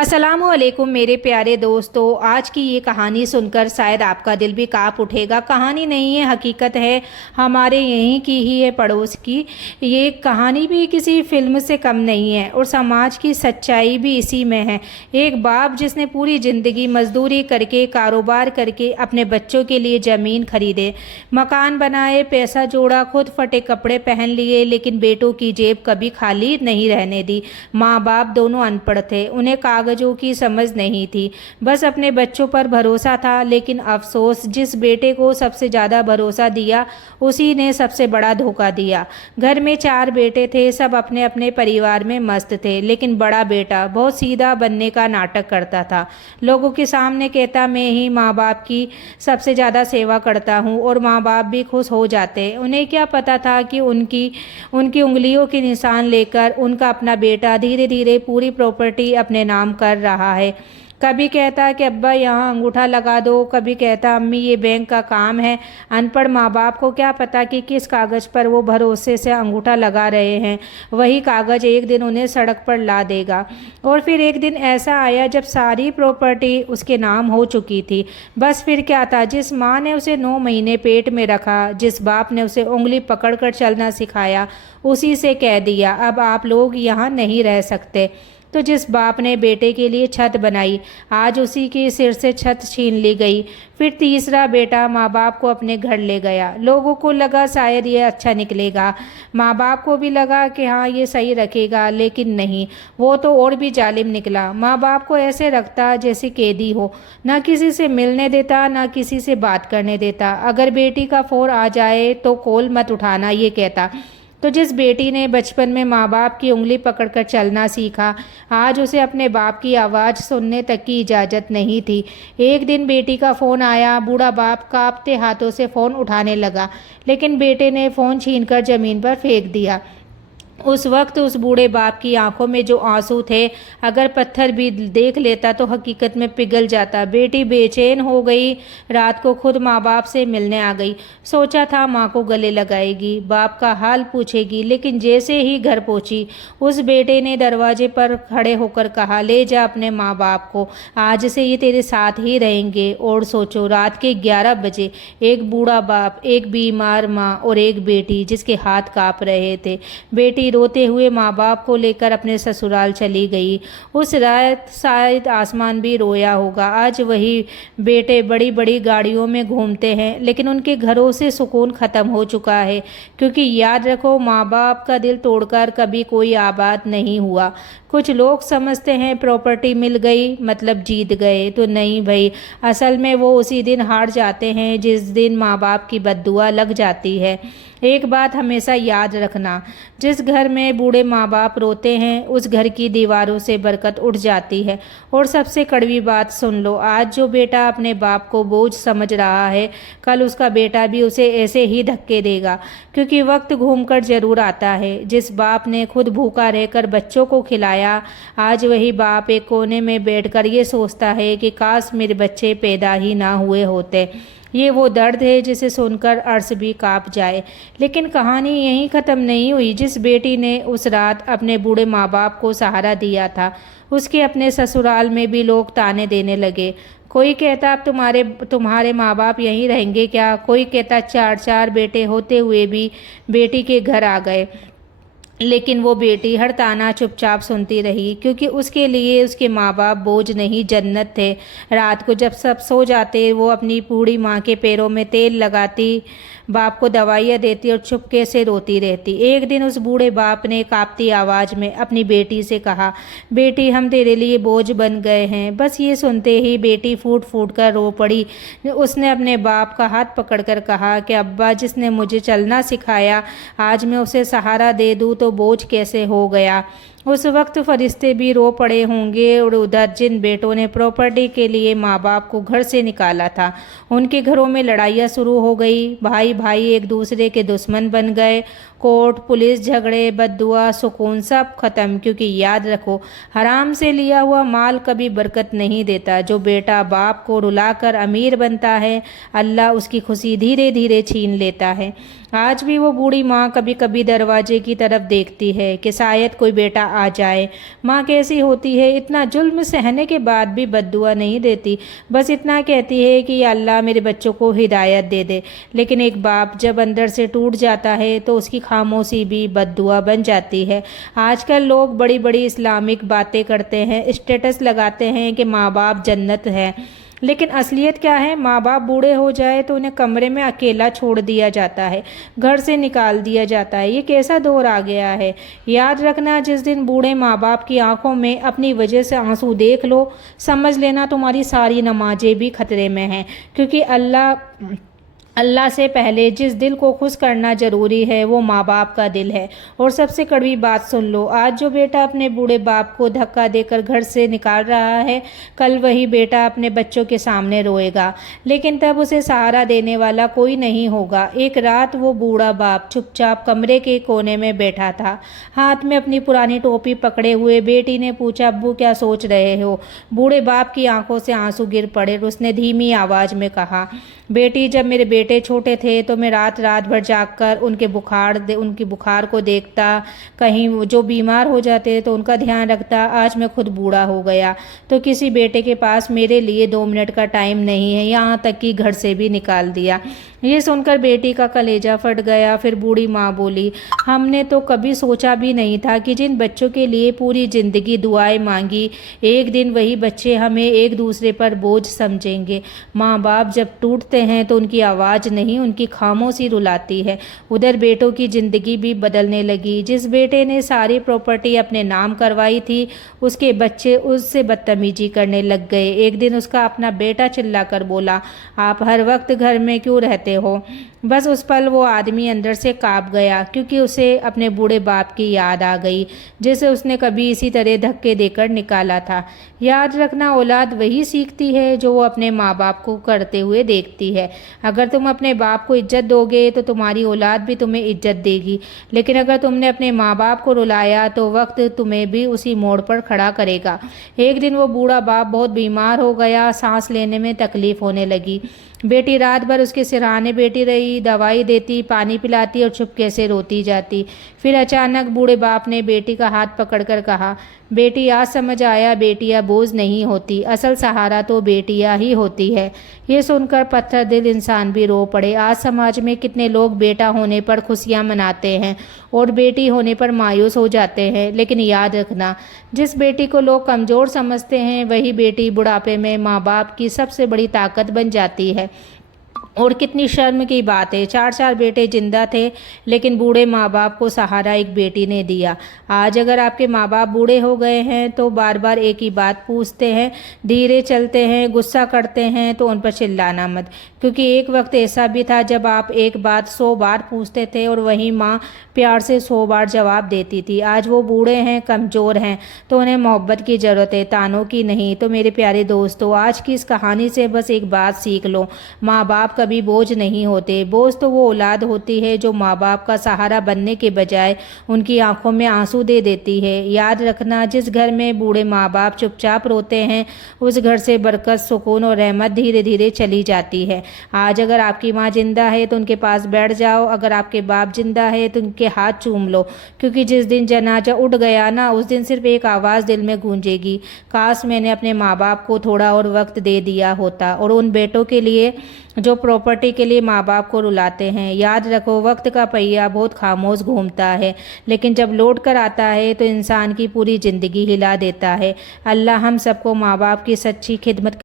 अस्सलामुअलैकुम मेरे प्यारे दोस्तों। आज की ये कहानी सुनकर शायद आपका दिल भी काँप उठेगा। कहानी नहीं है, हकीकत है, हमारे यहीं की ही है, पड़ोस की। ये कहानी भी किसी फिल्म से कम नहीं है और समाज की सच्चाई भी इसी में है। एक बाप जिसने पूरी ज़िंदगी मजदूरी करके, कारोबार करके अपने बच्चों के लिए ज़मीन खरीदे, मकान बनाए, पैसा जोड़ा, खुद फटे कपड़े पहन लिए, लेकिन बेटों की जेब कभी खाली नहीं रहने दी। माँ बाप दोनों अनपढ़ थे, उन्हें कागजों की समझ नहीं थी, बस अपने बच्चों पर भरोसा था। लेकिन अफसोस, जिस बेटे को सबसे ज़्यादा भरोसा दिया उसी ने सबसे बड़ा धोखा दिया। घर में 4 बेटे थे, सब अपने अपने परिवार में मस्त थे, लेकिन बड़ा बेटा बहुत सीधा बनने का नाटक करता था। लोगों के सामने कहता, मैं ही माँ बाप की सबसे ज़्यादा सेवा करता हूँ, और माँ बाप भी खुश हो जाते। उन्हें क्या पता था कि उनकी उनकी उंगलियों के निशान लेकर उनका अपना बेटा धीरे धीरे पूरी प्रॉपर्टी अपने नाम कर रहा है। कभी कहता कि अब्बा यहाँ अंगूठा लगा दो, कभी कहता अम्मी ये बैंक का काम है। अनपढ़ माँ बाप को क्या पता कि किस कागज़ पर वो भरोसे से अंगूठा लगा रहे हैं। वही कागज़ एक दिन उन्हें सड़क पर ला देगा। और फिर एक दिन ऐसा आया जब सारी प्रॉपर्टी उसके नाम हो चुकी थी। बस फिर क्या था, जिस माँ ने उसे 9 महीने पेट में रखा, जिस बाप ने उसे उंगली पकड़कर चलना सिखाया, उसी से कह दिया अब आप लोग यहाँ नहीं रह सकते। तो जिस बाप ने बेटे के लिए छत बनाई, आज उसी के सिर से छत छीन ली गई। फिर तीसरा बेटा माँ बाप को अपने घर ले गया। लोगों को लगा शायद ये अच्छा निकलेगा, माँ बाप को भी लगा कि हाँ ये सही रखेगा, लेकिन नहीं, वो तो और भी जालिम निकला। माँ बाप को ऐसे रखता जैसे कैदी हो, ना किसी से मिलने देता, ना किसी से बात करने देता। अगर बेटी का फ़ोन आ जाए तो कॉल मत उठाना, ये कहता। तो जिस बेटी ने बचपन में माँ बाप की उंगली पकड़कर चलना सीखा, आज उसे अपने बाप की आवाज़ सुनने तक की इजाज़त नहीं थी। एक दिन बेटी का फ़ोन आया। बूढ़ा बाप कांपते हाथों से फ़ोन उठाने लगा, लेकिन बेटे ने फ़ोन छीनकर ज़मीन पर फेंक दिया। उस वक्त उस बूढ़े बाप की आंखों में जो आंसू थे, अगर पत्थर भी देख लेता तो हकीकत में पिघल जाता। बेटी बेचैन हो गई, रात को खुद माँ बाप से मिलने आ गई। सोचा था माँ को गले लगाएगी, बाप का हाल पूछेगी, लेकिन जैसे ही घर पहुँची, उस बेटे ने दरवाजे पर खड़े होकर कहा, ले जा अपने माँ बाप को, आज से ये तेरे साथ ही रहेंगे। और सोचो, रात के 11 बजे एक बूढ़ा बाप, एक बीमार माँ और एक बेटी जिसके हाथ काँप रहे थे। बेटी रोते हुए माँ बाप को लेकर अपने ससुराल चली गई। उस रात शायद आसमान भी रोया होगा। आज वही बेटे बड़ी बड़ी गाड़ियों में घूमते हैं, लेकिन उनके घरों से सुकून ख़त्म हो चुका है। क्योंकि याद रखो, माँ बाप का दिल तोड़कर कभी कोई आबाद नहीं हुआ। कुछ लोग समझते हैं प्रॉपर्टी मिल गई मतलब जीत गए, तो नहीं भाई, असल में वो उसी दिन हार जाते हैं जिस दिन माँ बाप की बद्दुआ लग जाती है। एक बात हमेशा याद रखना, जिस घर में बूढ़े माँ बाप रोते हैं, उस घर की दीवारों से बरकत उठ जाती है। और सबसे कड़वी बात सुन लो, आज जो बेटा अपने बाप को बोझ समझ रहा है, कल उसका बेटा भी उसे ऐसे ही धक्के देगा। क्योंकि वक्त घूमकर जरूर आता है। जिस बाप ने खुद भूखा रहकर बच्चों को खिलाया, आज वही बाप एक कोने में बैठकर ये सोचता है कि काश मेरे बच्चे पैदा ही ना हुए होते। ये वो दर्द है जिसे सुनकर अर्श भी काँप जाए। लेकिन कहानी यहीं ख़त्म नहीं हुई। जिस बेटी ने उस रात अपने बूढ़े माँ बाप को सहारा दिया था, उसके अपने ससुराल में भी लोग ताने देने लगे। कोई कहता अब तुम्हारे माँ बाप यहीं रहेंगे क्या, कोई कहता 4 बेटे होते हुए भी बेटी के घर आ गए। लेकिन वो बेटी हर ताना चुपचाप सुनती रही, क्योंकि उसके लिए उसके माँ बाप बोझ नहीं, जन्नत थे। रात को जब सब सो जाते, वो अपनी बूढ़ी माँ के पैरों में तेल लगाती, बाप को दवाइयाँ देती और चुपके से रोती रहती। एक दिन उस बूढ़े बाप ने कांपती आवाज़ में अपनी बेटी से कहा, बेटी हम तेरे लिए बोझ बन गए हैं। बस ये सुनते ही बेटी फूट फूट कर रो पड़ी। उसने अपने बाप का हाथ पकड़कर कहा कि अब्बा, जिसने मुझे चलना सिखाया, आज मैं उसे सहारा दे दूँ तो बोझ कैसे हो गया। उस वक्त फरिश्ते भी रो पड़े होंगे। और उधर जिन बेटों ने प्रॉपर्टी के लिए माँ बाप को घर से निकाला था, उनके घरों में लड़ाइयाँ शुरू हो गई। भाई भाई एक दूसरे के दुश्मन बन गए। कोर्ट, पुलिस, झगड़े, बद्दुआ, सुकून सब खत्म। क्योंकि याद रखो, हराम से लिया हुआ माल कभी बरकत नहीं देता। जो बेटा बाप को रुलाकर अमीर बनता है, अल्लाह उसकी खुशी धीरे धीरे छीन लेता है। आज भी वो बूढ़ी माँ कभी कभी दरवाजे की तरफ देखती है कि शायद कोई बेटा आ जाए। माँ कैसी होती है, इतना जुल्म सहने के बाद भी बद्दुआ नहीं देती, बस इतना कहती है कि या अल्लाह मेरे बच्चों को हिदायत दे दे। लेकिन एक बाप जब अंदर से टूट जाता है तो उसकी खामोशी भी बद्दुआ बन जाती है। आजकल लोग बड़ी बड़ी इस्लामिक बातें करते हैं, स्टेटस लगाते हैं कि माँ बाप जन्नत है, लेकिन असलियत क्या है? माँ बाप बूढ़े हो जाए तो उन्हें कमरे में अकेला छोड़ दिया जाता है, घर से निकाल दिया जाता है। ये कैसा दौर आ गया है? याद रखना, जिस दिन बूढ़े माँ बाप की आंखों में अपनी वजह से आंसू देख लो, समझ लेना तुम्हारी सारी नमाजें भी खतरे में हैं, क्योंकि अल्लाह से पहले जिस दिल को खुश करना ज़रूरी है वो माँ बाप का दिल है। और सबसे कड़वी बात सुन लो, आज जो बेटा अपने बूढ़े बाप को धक्का देकर घर से निकाल रहा है, कल वही बेटा अपने बच्चों के सामने रोएगा, लेकिन तब उसे सहारा देने वाला कोई नहीं होगा। एक रात वो बूढ़ा बाप चुपचाप कमरे के कोने में बैठा था, हाथ में अपनी पुरानी टोपी पकड़े हुए। बेटी ने पूछा, अब्बू क्या सोच रहे हो? बूढ़े बाप की आंखों से आंसू गिर पड़े। उसने धीमी आवाज़ में कहा, बेटी, जब मेरे बेटे छोटे थे तो मैं रात रात भर जागकर उनकी बुखार को देखता, कहीं जो बीमार हो जाते तो उनका ध्यान रखता। आज मैं खुद बूढ़ा हो गया तो किसी बेटे के पास मेरे लिए 2 मिनट का टाइम नहीं है, यहाँ तक कि घर से भी निकाल दिया। ये सुनकर बेटी का कलेजा फट गया। फिर बूढ़ी माँ बोली, हमने तो कभी सोचा भी नहीं था कि जिन बच्चों के लिए पूरी ज़िंदगी दुआएं मांगी, एक दिन वही बच्चे हमें एक दूसरे पर बोझ समझेंगे। माँ बाप जब टूटते हैं तो उनकी आवाज़ नहीं, उनकी खामोशी रुलाती है। उधर बेटों की ज़िंदगी भी बदलने लगी। जिस बेटे ने सारी प्रॉपर्टी अपने नाम करवाई थी, उसके बच्चे उससे बदतमीजी करने लग गए। एक दिन उसका अपना बेटा चिल्लाकर बोला, आप हर वक्त घर में क्यों रहते हो? बस उस पल वो आदमी अंदर से कांप गया, क्योंकि उसे अपने बूढ़े बाप की याद आ गई, जिसे उसने कभी इसी तरह धक्के देकर निकाला था। याद रखना, औलाद वही सीखती है जो वो अपने माँ बाप को करते हुए देखती है। अगर तुम अपने बाप को इज्जत दोगे तो तुम्हारी औलाद भी तुम्हें इज्जत देगी, लेकिन अगर तुमने अपने माँ बाप को रुलाया तो वक्त तुम्हें भी उसी मोड़ पर खड़ा करेगा। एक दिन वो बूढ़ा बाप बहुत बीमार हो गया, सांस लेने में तकलीफ होने लगी। बेटी रात भर उसके सिरहाने बैठी रही, दवाई देती, पानी पिलाती और चुपके से रोती जाती। फिर अचानक बूढ़े बाप ने बेटी का हाथ पकड़कर कहा, बेटी, आज समझ आया, बेटियां बोझ नहीं होती, असल सहारा तो बेटियां ही होती है। ये सुनकर पत्थर दिल इंसान भी रो पड़े। आज समाज में कितने लोग बेटा होने पर खुशियां मनाते हैं और बेटी होने पर मायूस हो जाते हैं, लेकिन याद रखना, जिस बेटी को लोग कमज़ोर समझते हैं वही बेटी बुढ़ापे में माँ बाप की सबसे बड़ी ताकत बन जाती है। और कितनी शर्म की बात है, 4 बेटे जिंदा थे, लेकिन बूढ़े माँ बाप को सहारा एक बेटी ने दिया। आज अगर आपके माँ बाप बूढ़े हो गए हैं तो बार बार एक ही बात पूछते हैं, धीरे चलते हैं, गुस्सा करते हैं, तो उन पर चिल्लाना मत, क्योंकि एक वक्त ऐसा भी था जब आप एक बात 100 बार पूछते थे और वही माँ प्यार से 100 बार जवाब देती थी। आज वो बूढ़े हैं, कमज़ोर हैं, तो उन्हें मोहब्बत की ज़रूरत है, तानों की नहीं। तो मेरे प्यारे दोस्तों, आज की इस कहानी से बस एक बात सीख लो, माँ बाप कभी बोझ नहीं होते। बोझ तो वो औलाद होती है जो माँ बाप का सहारा बनने के बजाय उनकी आंखों में आंसू दे देती है। याद रखना, जिस घर में बूढ़े माँ बाप चुपचाप रोते हैं, उस घर से बरकत, सुकून और रहमत धीरे धीरे चली जाती है। आज अगर आपकी माँ जिंदा है तो उनके पास बैठ जाओ, अगर आपके बाप जिंदा है तो उनके हाथ चूम लो, क्योंकि जिस दिन जनाजा उठ गया ना, उस दिन सिर्फ एक आवाज़ दिल में गूंजेगी, काश मैंने अपने माँ बाप को थोड़ा और वक्त दे दिया होता। और उन बेटों के लिए जो प्रॉपर्टी के लिए माँ बाप को रुलाते हैं, याद रखो, वक्त का पहिया बहुत खामोश घूमता है, लेकिन जब लौट कर आता है तो इंसान की पूरी ज़िंदगी हिला देता है। अल्लाह हम सबको माँ बाप की सच्ची खिदमत